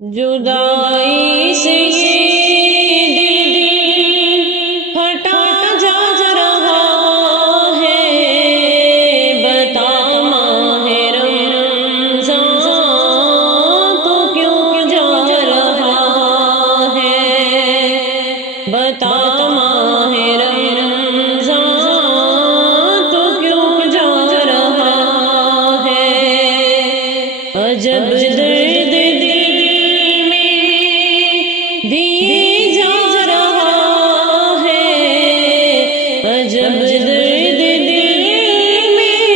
جدائی سے یہ دل ہٹا جا رہا ہے، بتا ماہ رمضان تو کیوں جا رہا ہے، بتا ماہ رمضان تو کیوں جا رہا ہے، عجب درد دیے جا رہا ہے، عجب درد دل میں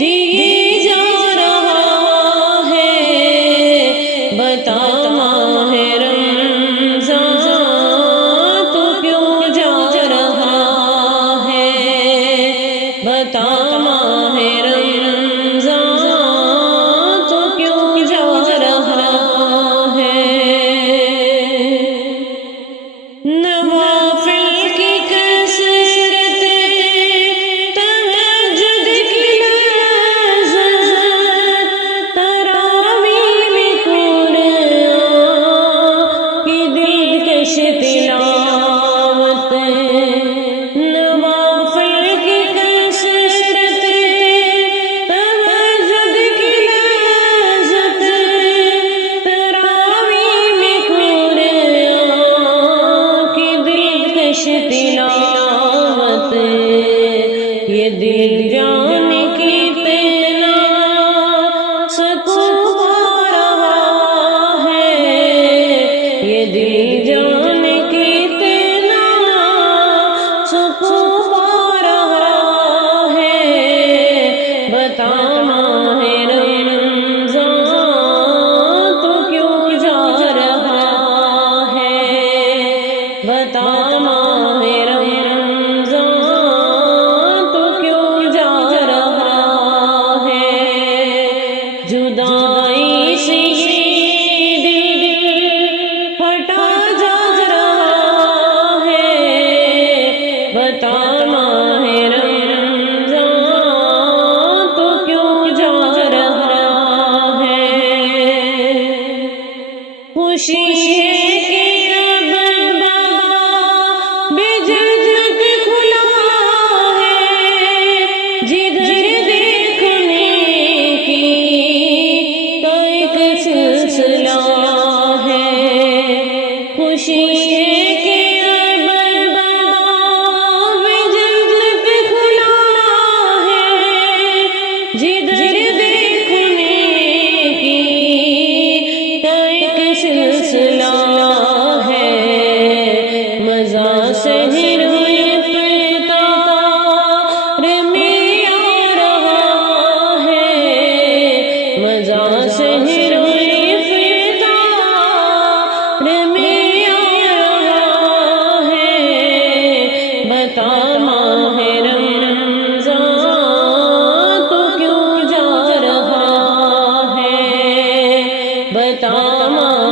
دیے جا رہا ہے، بتا ماہ رمضان تو کیوں جا رہا ہے، بتا ماہ رمضان تو کیوں جا رہا ہے۔ نوافل کی کثرت، تہجد کی لذت، تراویح میں قرآن کی دلکش تلاوت، نوافل کی کثرت، تہجد کی لذت، تراویح میں قرآن تلاوت، یہ دل جان کی تینا سکون پا رہا ہے، یہ دل جان کی تینا سکون پا رہا ہے، بتا ماہ رمضان تو کیوں جا رہا ہے، بتا ماہ رمضان تو کیوں جا رہا ہے، جدائی سے یہ دل ہٹا جا رہا ہے، بتا ماہ رمضان تو کیوں جا رہا ہے، خوشی ہے کہ خوشی ہے کہ اب باب جنت کھلا ہے، جدھر دیکھنے کی تو ایک سلسلہ ہے، مزہ سحر افطار میں آ رہا ہے، مزہ سحر بتا ماہ رمضان تو کیوں جا رہا ہے، بتا ماہ